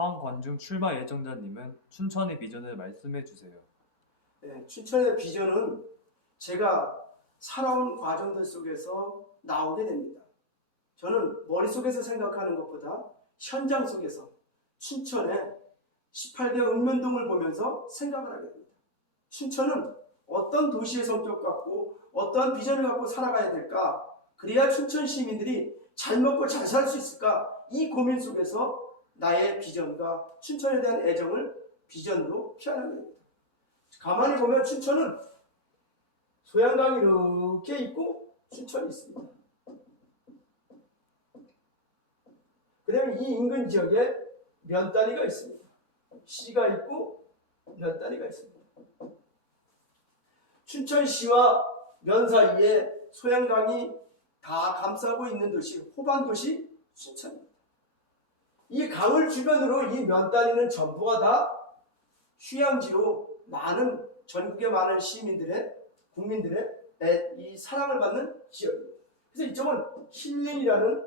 포항관중 출마 예정자님은 춘천의 비전을 말씀해 주세요. 네, 춘천의 비전은 제가 살아온 과정들 속에서 나오게 됩니다. 저는 머릿속에서 생각하는 것보다 현장 속에서 춘천의 18개 읍면동을 보면서 생각을 하게 됩니다. 춘천은 어떤 도시의 성격 갖고 어떠한 비전을 갖고 살아가야 될까? 그래야 춘천 시민들이 잘 먹고 잘 살 수 있을까? 이 고민 속에서 나의 비전과 춘천에 대한 애정을 비전으로 표현하게 됩니다. 가만히 보면 춘천은 소양강이 이렇게 있고 춘천이 있습니다. 그 다음에 이 인근 지역에 면다리가 있습니다. 시가 있고 면다리가 있습니다. 춘천시와 면 사이에 소양강이 다 감싸고 있는 도시, 호반도시 춘천입니다. 이 강을 주변으로 이 면다리는 전부가 다 휴양지로 많은 전국의 많은 시민들의 국민들의 이 사랑을 받는 지역입니다. 그래서 이쪽은 힐링이라는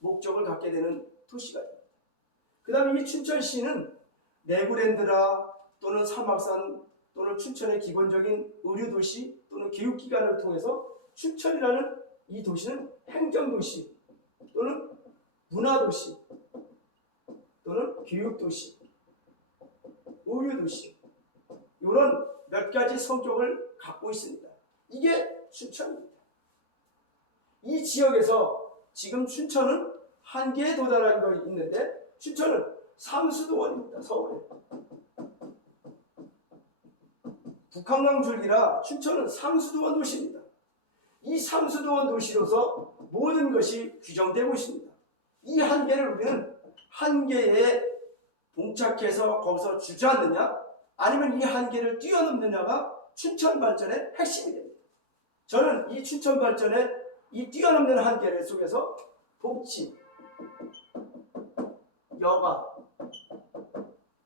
목적을 갖게 되는 도시가 됩니다. 그 다음에 이 춘천시는 레고랜드라 또는 사막산 또는 춘천의 기본적인 의료도시 또는 교육기관을 통해서 춘천이라는 이 도시는 행정도시 또는 문화도시 또는 교육도시, 의료도시 이런 몇 가지 성격을 갖고 있습니다. 이게 춘천입니다. 이 지역에서 지금 춘천은 한계에 도달한 거 있는데 춘천은 삼수도원입니다. 서울에. 북한강 줄기라 춘천은 삼수도원 도시입니다. 이 삼수도원 도시로서 모든 것이 규정되고 있습니다. 이 한계를 우리는 한계에 봉착해서 거기서 주저앉느냐 아니면 이 한계를 뛰어넘느냐가 춘천 발전의 핵심이 됩니다. 저는 이 춘천 발전의 이 뛰어넘는 한계를 속에서 복지, 여가,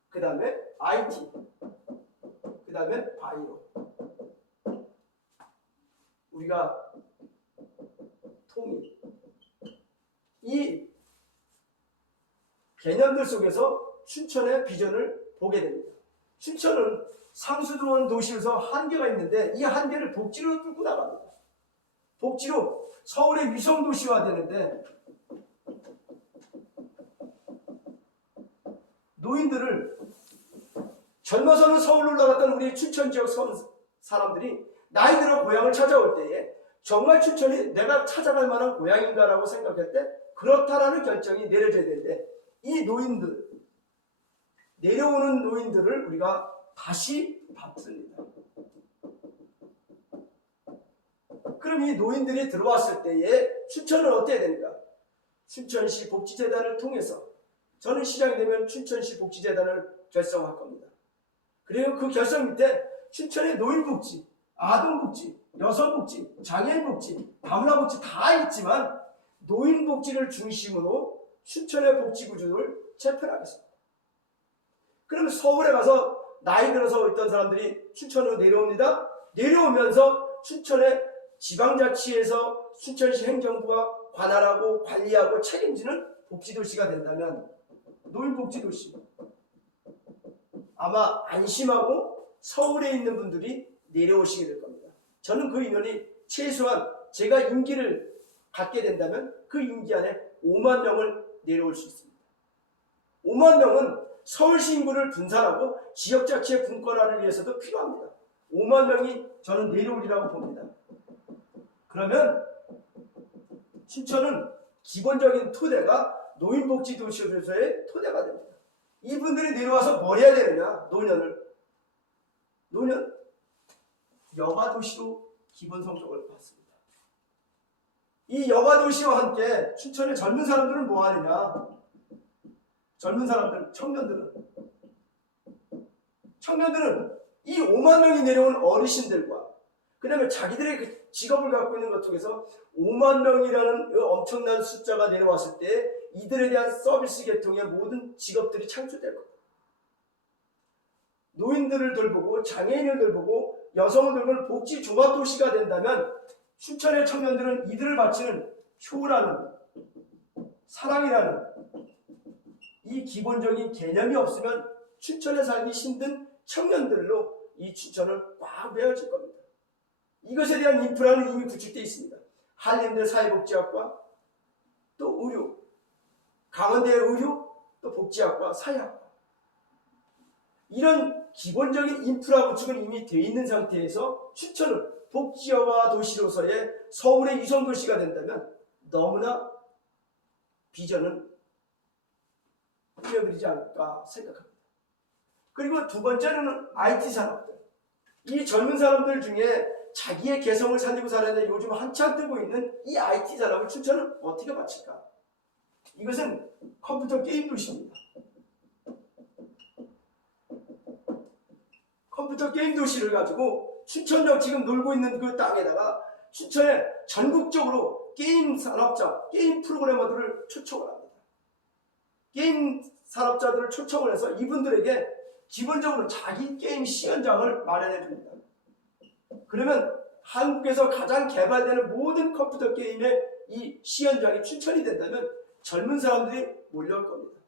그 다음에 IT, 그 다음에 바이오, 우리가 통일, 이 개념들 속에서 춘천의 비전을 보게 됩니다. 춘천은 상수도원 도시에서 한계가 있는데 이 한계를 복지로 뚫고 나갑니다. 복지로 서울의 위성도시화 되는데 노인들을 젊어서는 서울로 올라갔던 우리 춘천 지역 사람들이 나이 들어 고향을 찾아올 때에 정말 춘천이 내가 찾아갈 만한 고향인가라고 생각할 때 그렇다라는 결정이 내려져야 되는데 이 노인들, 내려오는 노인들을 우리가 다시 받습니다. 그럼 이 노인들이 들어왔을 때에 춘천은 어떻게 됩니까? 춘천시 복지재단을 통해서 저는 시장이 되면 춘천시 복지재단을 결성할 겁니다. 그리고 그 결성 밑에 춘천의 노인복지, 아동복지, 여성복지, 장애인복지, 다문화복지 다 있지만 노인복지를 중심으로 춘천의 복지구조를 재편하겠습니다. 그럼 서울에 가서 나이 들어서 있던 사람들이 춘천으로 내려옵니다. 내려오면서 춘천의 지방자치에서 춘천시 행정부가 관할하고 관리하고 책임지는 복지도시가 된다면 노인복지도시 아마 안심하고 서울에 있는 분들이 내려오시게 될 겁니다. 저는 그 인원이 최소한 제가 임기를 갖게 된다면 그 임기 안에 5만 명을 내려올 수 있습니다. 5만 명은 서울시 인구를 분산하고 지역자치의 분권화를 위해서도 필요합니다. 5만 명이 저는 내려오리라고 봅니다. 그러면 춘천은 기본적인 토대가 노인복지도시로서의 토대가 됩니다. 이분들이 내려와서 뭘 해야 되느냐? 노년 여가도시로 기본 성격을 받습니다. 이 여가도시와 함께 춘천의 젊은 사람들은 뭐 하느냐? 젊은 사람들, 청년들은 이 5만 명이 내려온 어르신들과 그 다음에 자기들의 그 직업을 갖고 있는 것 중에서 5만 명이라는 그 엄청난 숫자가 내려왔을 때 이들에 대한 서비스 계통의 모든 직업들이 창출될 겁니다. 노인들을 돌보고 장애인을 돌보고 여성을 돌보는 복지 종합도시가 된다면 춘천의 청년들은 이들을 바치는 효라는 사랑이라는 이 기본적인 개념이 없으면 춘천에 살기 힘든 청년들로 이 춘천은 꽉 메워질 겁니다. 이것에 대한 인프라는 이미 구축되어 있습니다. 한림대 사회복지학과, 또 의료, 강원대 의료, 또 복지학과, 사회학과. 이런 기본적인 인프라 구축은 이미 되어 있는 상태에서 춘천은 복지화 도시로서의 서울의 유성도시가 된다면 너무나 비전은 뛰어들지 않을까 생각합니다. 그리고 두 번째는 IT 산업들. 이 젊은 사람들 중에 자기의 개성을 살리고 살아야 돼 요즘 한참 뜨고 있는 이 IT 산업을 춘천은 어떻게 바칠까? 이것은 컴퓨터 게임 도시입니다. 컴퓨터 게임 도시를 가지고 춘천역 지금 놀고 있는 그 땅에다가 춘천에 전국적으로 게임 산업자, 게임 프로그래머들을 초청을 합니다. 게임 산업자들을 초청을 해서 이분들에게 기본적으로 자기 게임 시연장을 마련해 줍니다. 그러면 한국에서 가장 개발되는 모든 컴퓨터 게임의 이 시연장이 춘천이 된다면 젊은 사람들이 몰려올 겁니다.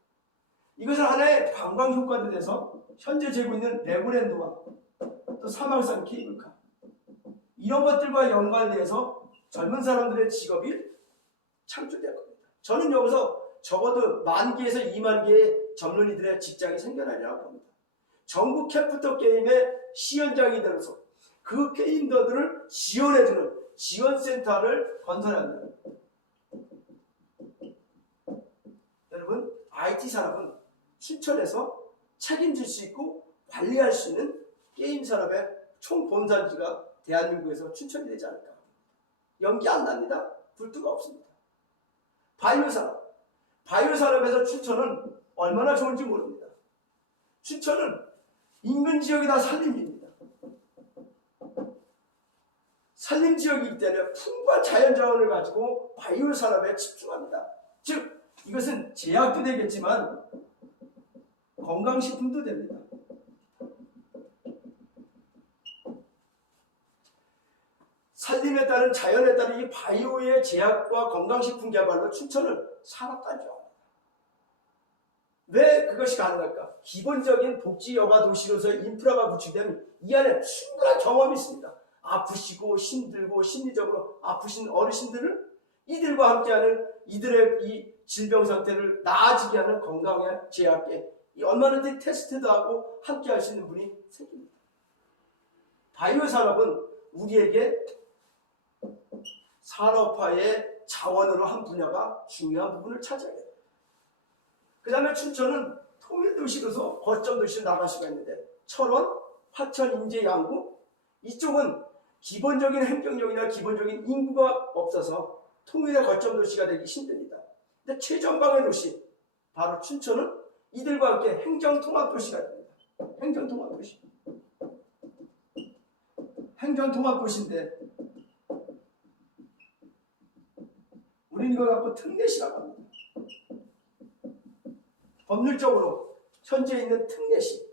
이것은 하나의 관광 효과도 돼서 현재 재고 있는 레고랜드와 또 사막산 케이블카 이런 것들과 연관돼서 젊은 사람들의 직업이 창출될 겁니다. 저는 여기서 적어도 10,000개에서 20,000개의 젊은이들의 직장이 생겨나리라고 봅니다. 전국 컴퓨터 게임의 시연장이 되어서 그 게임들을 지원해주는 지원센터를 건설합니다. 여러분, IT 산업은 춘천에서 책임질 수 있고 관리할 수 있는 게임 산업의 총본산지가 대한민국에서 춘천이 되지 않을까. 연기 안 납니다. 불투가 없습니다. 바이오 산업. 바이오 산업에서 춘천은 얼마나 좋은지 모릅니다. 춘천은 인근 지역이 다 산림입니다. 산림 지역이기 때문에 풍부한 자연 자원을 가지고 바이오 산업에 집중합니다. 즉 이것은 제약도 되겠지만 건강식품도 됩니다. 산림에 따른 자연에 따른 이 바이오의 제약과 건강식품 개발로 춘천을 산업단지화합니다. 왜 그것이 가능할까? 기본적인 복지 여가 도시로서의 인프라가 구축되면 이 안에 충분한 경험이 있습니다. 아프시고 힘들고 심리적으로 아프신 어르신들을 이들과 함께하는 이들의 이 질병 상태를 나아지게 하는 건강의 제약계 얼마든지 테스트도 하고 함께할 수 있는 분이 생깁니다. 바이오 산업은 우리에게 산업화의 자원으로 한 분야가 중요한 부분을 차지하게 됩니다. 그 다음에 춘천은 통일도시로서 거점도시로 나갈 수가 있는데 철원, 화천, 인제, 양구 이쪽은 기본적인 행정력이나 기본적인 인구가 없어서 통일의 거점도시가 되기 힘듭니다. 근데 최전방의 도시 바로 춘천은 이들과 함께 행정통합도시가 됩니다. 행정통합도시. 행정통합도시인데 우리는 이걸 갖고 특례시라고 합니다. 법률적으로 현재 있는 특례시.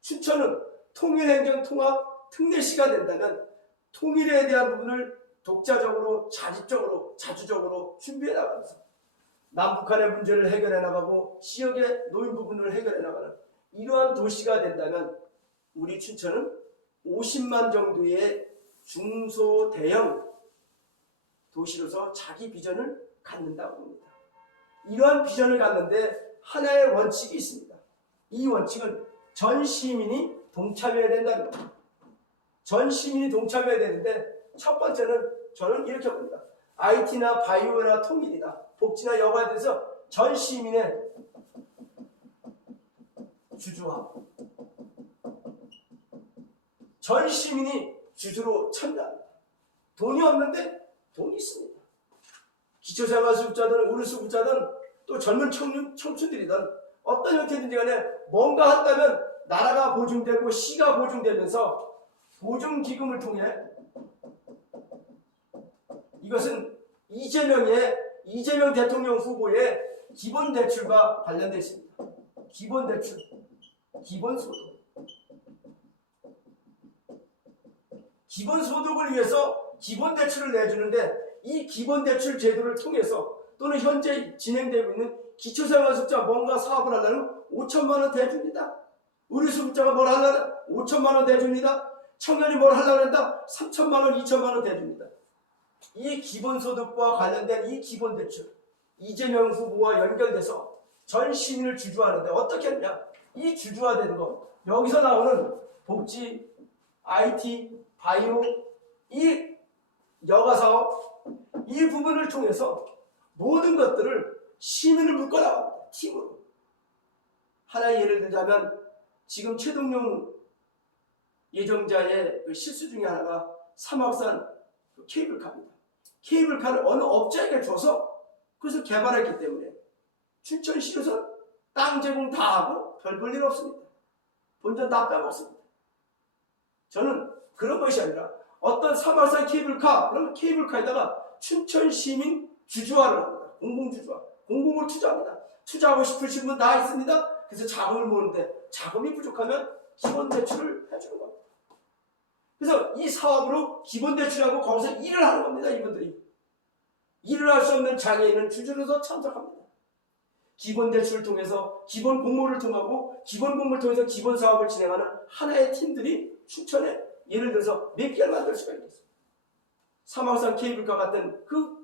춘천은 통일행정통합 특례시가 된다면 통일에 대한 부분을 독자적으로, 자립적으로, 자주적으로 준비해 나가면서 남북한의 문제를 해결해 나가고 지역의 노인 부분을 해결해 나가는 이러한 도시가 된다면 우리 춘천은 50만 정도의 중소대형 도시로서 자기 비전을 갖는다고 봅니다. 이러한 비전을 갖는데 하나의 원칙이 있습니다. 이 원칙은 전 시민이 동참해야 된다는 겁니다. 전 시민이 동참해야 되는데 첫 번째는 저는 이렇게 봅니다. IT나 바이오나 통일이나 복지나 여가에 대해서 전 시민의 주주화. 전 시민이 주주로 참여합니다. 돈이 없는데 돈이 있습니다. 기초생활수급자든 의료수급자든 또 젊은 청춘들이든 어떤 형태든지 간에 뭔가 한다면 나라가 보증되고 시가 보증되면서 보증기금을 통해 이것은 이재명 대통령 후보의 기본대출과 관련되어 있습니다. 기본대출, 기본소득. 기본소득을 위해서 기본대출을 내주는데 이 기본대출 제도를 통해서 또는 현재 진행되고 있는 기초생활수급자 뭔가 사업을 하려면 5천만 원 대줍니다. 의료수급자가 뭘 하려면 5천만 원 대줍니다. 청년이 뭘 하려고 한다? 3천만 원, 2천만 원 대줍니다. 이 기본소득과 관련된 이 기본대출, 이재명 후보와 연결돼서 전 시민을 주주하는데 어떻게 했냐? 이 주주화되는 거, 여기서 나오는 복지, IT, 바이오, 이 여가사업, 이 부분을 통해서 모든 것들을 시민을 묶어나갑니다. 팀으로. 하나의 예를 들자면 지금 최동용 예정자의 그 실수 중에 하나가 사막산 케이블카입니다. 케이블카를 어느 업자에게 줘서 그것을 개발했기 때문에 춘천시에서 땅 제공 다 하고 별 볼 일 없습니다. 본전 다 빼먹습니다. 저는 그런 것이 아니라 어떤 사막산 케이블카, 그러면 케이블카에다가 춘천 시민 주주화를 합니다. 공공주주화. 공공을 투자합니다. 투자하고 싶으신 분 다 있습니다. 그래서 자금을 모으는데 자금이 부족하면 기본대출을 해주는 겁니다. 그래서 이 사업으로 기본대출하고 거기서 일을 하는 겁니다. 이분들이. 일을 할 수 없는 장애인은 주주로서 참석합니다. 기본대출을 통해서 기본 공모를 통하고 기본 공모를 통해서 기본 사업을 진행하는 하나의 팀들이 춘천에 예를 들어서 몇 개를 만들 수가 있겠습니다. 사막산 케이블카 같은 그